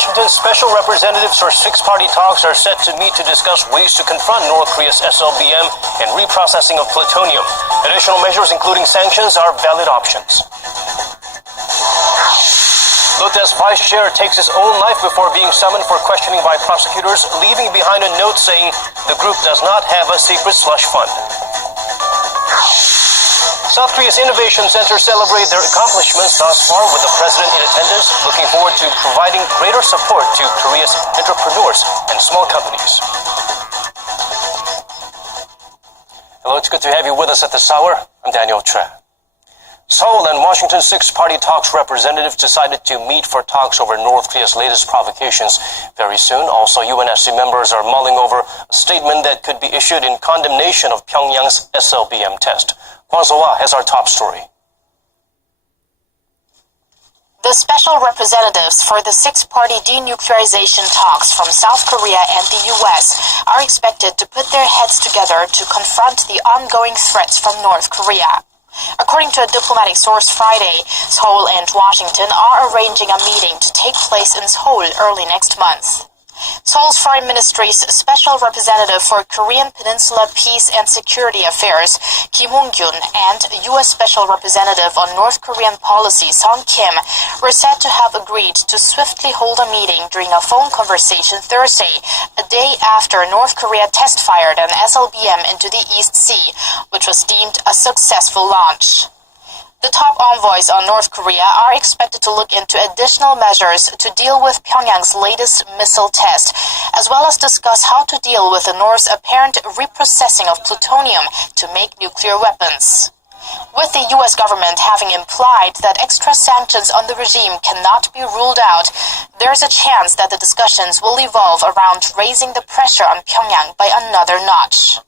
Washington, special representatives for six-party talks are set to meet to discuss ways to confront North Korea's SLBM and reprocessing of plutonium. Additional measures, including sanctions, are valid options. Lotte's vice chair takes his own life before being summoned for questioning by prosecutors, leaving behind a note saying the group does not have a secret slush fund. South Korea's Innovation Center celebrated their accomplishments thus far with the president in attendance, looking forward to providing greater support to Korea's entrepreneurs and small companies. Hello, it's good to have you with us at this hour. I'm Daniel Choi. Seoul and Washington six-party talks representatives decided to meet for talks over North Korea's latest provocations very soon. Also, UNSC members are mulling over a statement that could be issued in condemnation of Pyongyang's SLBM test. Kwon So-hwa has our top story. The special representatives for the six-party denuclearization talks from South Korea and the U.S. are expected to put their heads together to confront the ongoing threats from North Korea. According to a diplomatic source Friday, Seoul and Washington are arranging a meeting to take place in Seoul early next month. Seoul's Foreign Ministry's Special Representative for Korean Peninsula Peace and Security Affairs, Kim Hong-kyun, and U.S. Special Representative on North Korean Policy, Sung Kim, were said to have agreed to swiftly hold a meeting during a phone conversation Thursday, a day after North Korea test-fired an SLBM into the East Sea, which was deemed a successful launch. The top envoys on North Korea are expected to look into additional measures to deal with Pyongyang's latest missile test, as well as discuss how to deal with the North's apparent reprocessing of plutonium to make nuclear weapons. With the U.S. government having implied that extra sanctions on the regime cannot be ruled out, there is a chance that the discussions will evolve around raising the pressure on Pyongyang by another notch.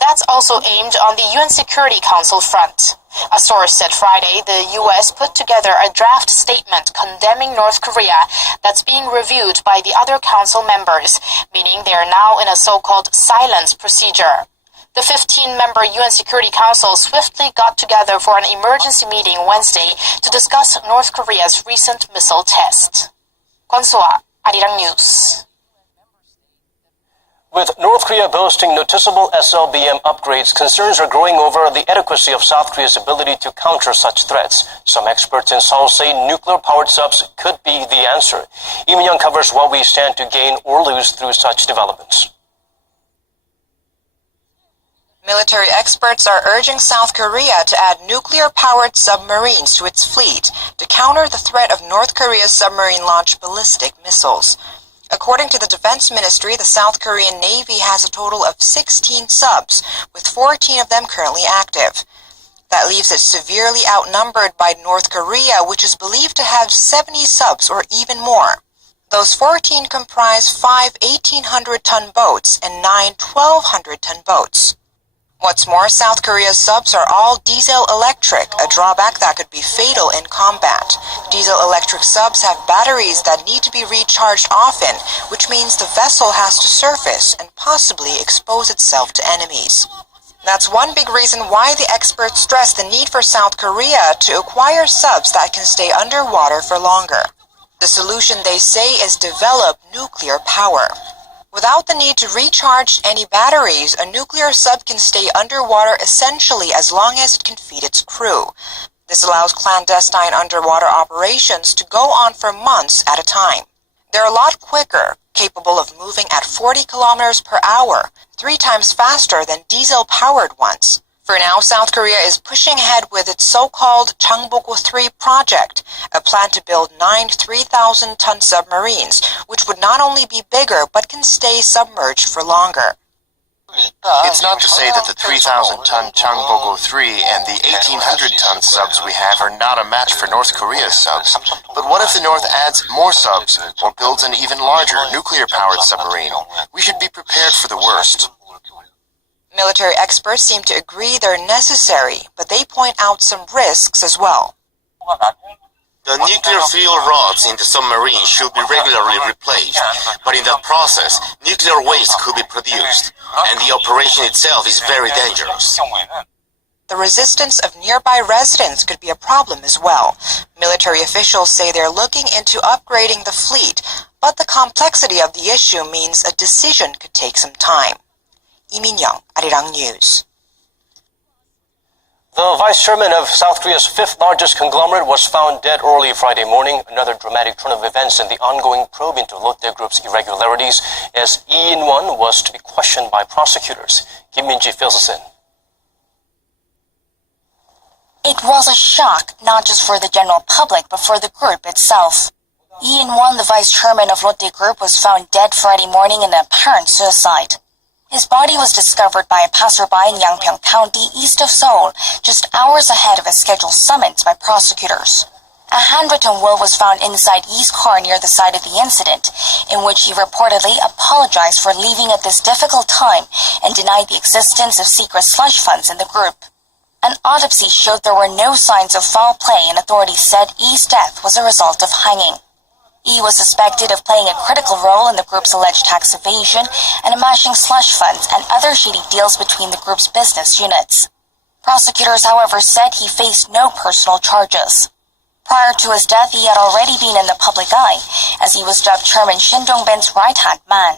That's also aimed on the UN Security Council front. A source said Friday the U.S. put together a draft statement condemning North Korea that's being reviewed by the other council members, meaning they are now in a so-called silence procedure. The 15-member UN Security Council swiftly got together for an emergency meeting Wednesday to discuss North Korea's recent missile test. Kwon So-hwa, Arirang News. With North Korea boasting noticeable SLBM upgrades, concerns are growing over the adequacy of South Korea's ability to counter such threats. Some experts in Seoul say nuclear-powered subs could be the answer. Lee Min-young covers what we stand to gain or lose through such developments. Military experts are urging South Korea to add nuclear-powered submarines to its fleet to counter the threat of North Korea's submarine-launched ballistic missiles. According to the Defense Ministry, the South Korean Navy has a total of 16 subs, with 14 of them currently active. That leaves it severely outnumbered by North Korea, which is believed to have 70 subs or even more. Those 14 comprise 5 1,800-ton boats and 9 1,200-ton boats. What's more, South Korea's subs are all diesel-electric, a drawback that could be fatal in combat. Diesel-electric subs have batteries that need to be recharged often, which means the vessel has to surface and possibly expose itself to enemies. That's one big reason why the experts stress the need for South Korea to acquire subs that can stay underwater for longer. The solution, they say, is develop nuclear power. Without the need to recharge any batteries, a nuclear sub can stay underwater essentially as long as it can feed its crew. This allows clandestine underwater operations to go on for months at a time. They're a lot quicker, capable of moving at 40 kilometers per hour, 3 times faster than diesel-powered ones. For now, South Korea is pushing ahead with its so-called Changbok 3 project, a plan to build 9 3,000-ton submarines, which would not only be bigger but can stay submerged for longer. It's not to say that the 3,000-ton Changbok 3 and the 1,800-ton subs we have are not a match for North Korea's subs. But what if the North adds more subs or builds an even larger nuclear-powered submarine? We should be prepared for the worst. Military experts seem to agree they're necessary, but they point out some risks as well. The nuclear fuel rods in the submarine should be regularly replaced, but in that process, nuclear waste could be produced, and the operation itself is very dangerous. The resistance of nearby residents could be a problem as well. Military officials say they're looking into upgrading the fleet, but the complexity of the issue means a decision could take some time. Lee Min-young, Arirang News. The vice chairman of South Korea's fifth largest conglomerate was found dead early Friday morning, another dramatic turn of events in the ongoing probe into Lotte Group's irregularities, as Lee In-won was to be questioned by prosecutors. Kim Min-ji fills us in. It was a shock, not just for the general public, but for the group itself. Lee In-won, the vice chairman of Lotte Group, was found dead Friday morning in an apparent suicide. His body was discovered by a passerby in Yangpyeong County, east of Seoul, just hours ahead of a scheduled summons by prosecutors. A handwritten will was found inside Lee's car near the site of the incident, in which he reportedly apologized for leaving at this difficult time and denied the existence of secret slush funds in the group. An autopsy showed there were no signs of foul play, and authorities said Lee's death was a result of hanging. Lee was suspected of playing a critical role in the group's alleged tax evasion and amassing slush funds and other shady deals between the group's business units. Prosecutors, however, said he faced no personal charges. Prior to his death, he had already been in the public eye, as he was dubbed Chairman Shin Dong-ben's right-hand man.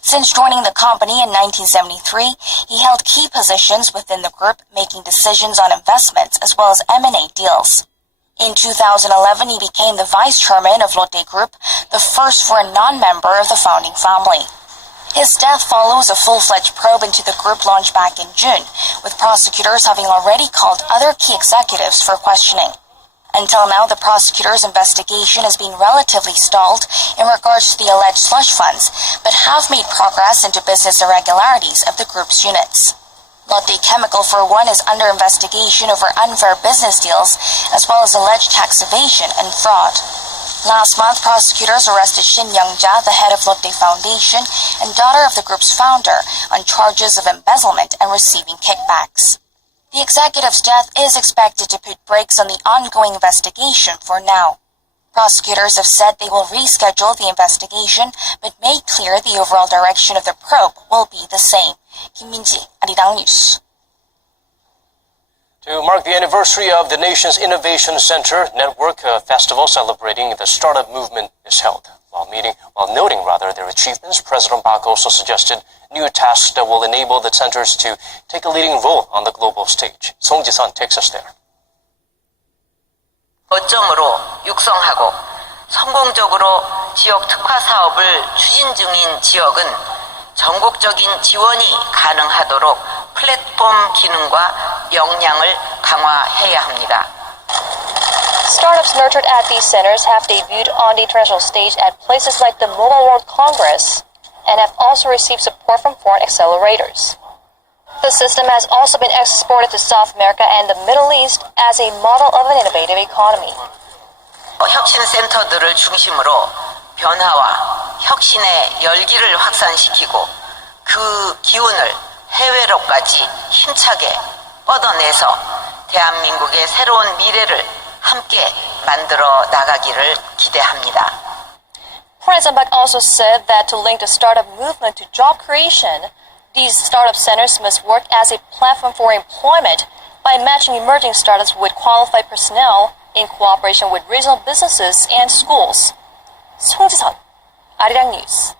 Since joining the company in 1973, he held key positions within the group, making decisions on investments as well as M&A deals. In 2011, he became the vice chairman of Lotte Group, the first for a non-member of the founding family. His death follows a full-fledged probe into the group launched back in June, with prosecutors having already called other key executives for questioning. Until now, the prosecutors' investigation has been relatively stalled in regards to the alleged slush funds, but have made progress into business irregularities of the group's units. Lotte Chemical, for one, is under investigation over unfair business deals, as well as alleged tax evasion and fraud. Last month, prosecutors arrested Shin Young-ja, the head of Lotte Foundation and daughter of the group's founder, on charges of embezzlement and receiving kickbacks. The executive's death is expected to put brakes on the ongoing investigation for now. Prosecutors have said they will reschedule the investigation, but made clear the overall direction of the probe will be the same. Kim Min-ji, Arirang News. To mark the anniversary of the nation's Innovation Center Network, a festival celebrating the startup movement is held. While noting their achievements, President Park also suggested new tasks that will enable the centers to take a leading role on the global stage. Song Ji-sun takes us there. 거점으로 육성하고 성공적으로 지역 특화 사업을 추진 중인 지역은 전국적인 지원이 가능하도록 플랫폼 기능과 역량을 강화해야 합니다. Startups nurtured at these centers have debuted on the international stage at places like the Mobile World Congress and have also received support from foreign accelerators. The system has also been exported to South America and the Middle East as a model of an innovative economy. 혁신센터들을 중심으로 변화와 혁신의 열기를 확산시키고 그 기운을 해외로까지 힘차게 뻗어내서 대한민국의 새로운 미래를 함께 만들어 나가기를 기대합니다. President Park also said that to link the startup movement to job creation, these startup centers must work as a platform for employment by matching emerging startups with qualified personnel in cooperation with regional businesses and schools. Song Ji-sun, Arirang News.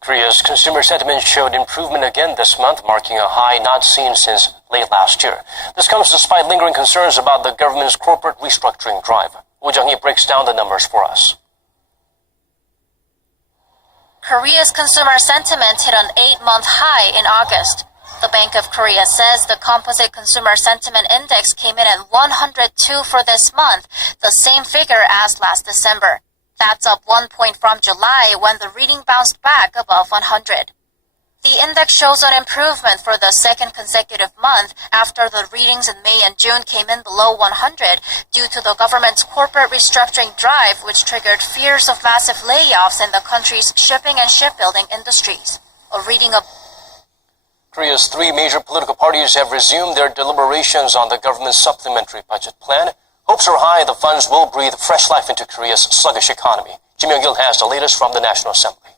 Korea's consumer sentiment showed improvement again this month, marking a high not seen since late last year. This comes despite lingering concerns about the government's corporate restructuring drive. Woo Jung-hee breaks down the numbers for us. Korea's consumer sentiment hit an 8-month high in August. The Bank of Korea says the composite consumer sentiment index came in at 102 for this month, the same figure as last December. That's up 1 point from July when the reading bounced back above 100. The index shows an improvement for the second consecutive month after the readings in May and June came in below 100 due to the government's corporate restructuring drive, which triggered fears of massive layoffs in the country's shipping and shipbuilding industries. A reading of Korea's three major political parties have resumed their deliberations on the government's supplementary budget plan. Hopes are high the funds will breathe fresh life into Korea's sluggish economy. Kim Young-gil has the latest from the National Assembly.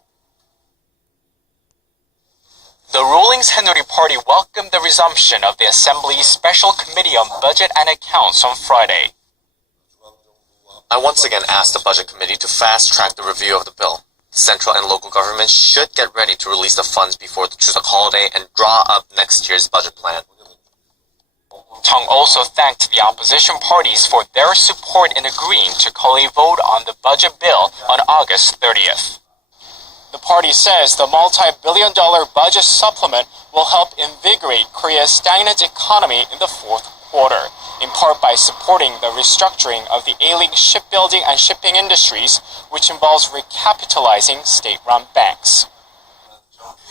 The ruling Saenuri Party welcomed the resumption of the Assembly's Special Committee on Budget and Accounts on Friday. I once again asked the Budget Committee to fast-track the review of the bill. Central and local governments should get ready to release the funds before the Chuseok holiday and draw up next year's budget plan. Chung also thanked the opposition parties for their support in agreeing to call a vote on the budget bill on August 30th. The party says the multi-billion-dollar budget supplement will help invigorate Korea's stagnant economy in the fourth quarter, in part by supporting the restructuring of the ailing shipbuilding and shipping industries, which involves recapitalizing state-run banks.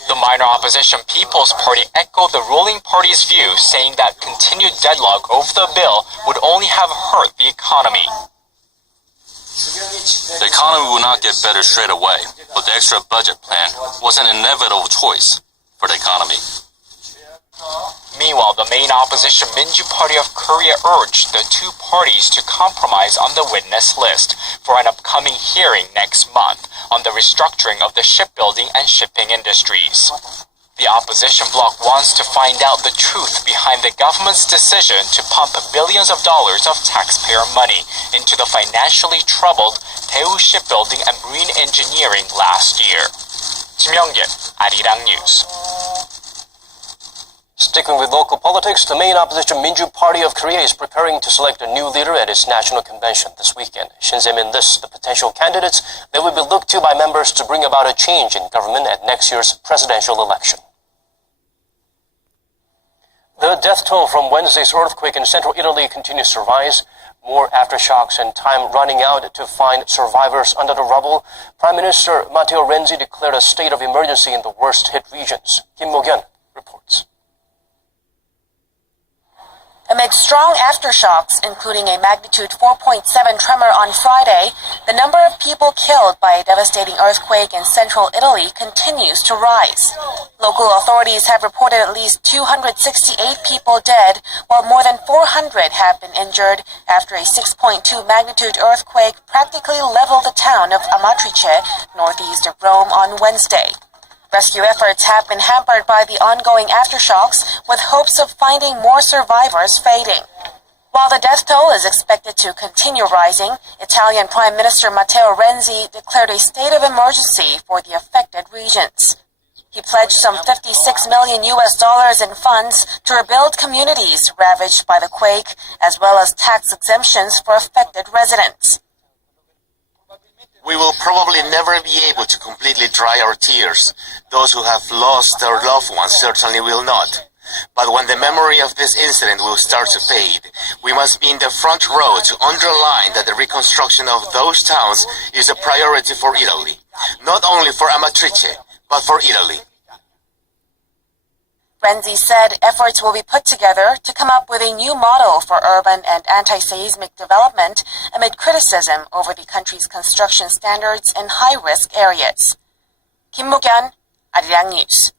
The minor opposition People's Party echoed the ruling party's view, saying that continued deadlock over the bill would only have hurt the economy. The economy will not get better straight away, but the extra budget plan was an inevitable choice for the economy. Meanwhile, the main opposition Minju Party of Korea urged the two parties to compromise on the witness list for an upcoming hearing next month on the restructuring of the shipbuilding and shipping industries. The opposition bloc wants to find out the truth behind the government's decision to pump billions of dollars of taxpayer money into the financially troubled Daewoo Shipbuilding and Marine Engineering last year. Kim Young-gin, Arirang News. Sticking with local politics, the main opposition Minju Party of Korea is preparing to select a new leader at its national convention this weekend. Shin Se-min lists the potential candidates that will be looked to by members to bring about a change in government at next year's presidential election. The death toll from Wednesday's earthquake in central Italy continues to rise. More aftershocks and time running out to find survivors under the rubble. Prime Minister Matteo Renzi declared a state of emergency in the worst-hit regions. Kim Mo-kyun reports. Amid strong aftershocks, including a magnitude 4.7 tremor on Friday, the number of people killed by a devastating earthquake in central Italy continues to rise. Local authorities have reported at least 268 people dead, while more than 400 have been injured after a 6.2 magnitude earthquake practically leveled the town of Amatrice, northeast of Rome, on Wednesday. Rescue efforts have been hampered by the ongoing aftershocks, with hopes of finding more survivors fading. While the death toll is expected to continue rising, Italian Prime Minister Matteo Renzi declared a state of emergency for the affected regions. He pledged some $56 million in funds to rebuild communities ravaged by the quake, as well as tax exemptions for affected residents. We will probably never be able to completely dry our tears. Those who have lost their loved ones certainly will not. But when the memory of this incident will start to fade, we must be in the front row to underline that the reconstruction of those towns is a priority for Italy. Not only for Amatrice, but for Italy. Renzi said efforts will be put together to come up with a new model for urban and anti-seismic development amid criticism over the country's construction standards in high-risk areas. Kim Mo-kyun, Arirang News.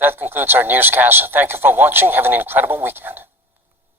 That concludes our newscast. Thank you for watching. Have an incredible weekend.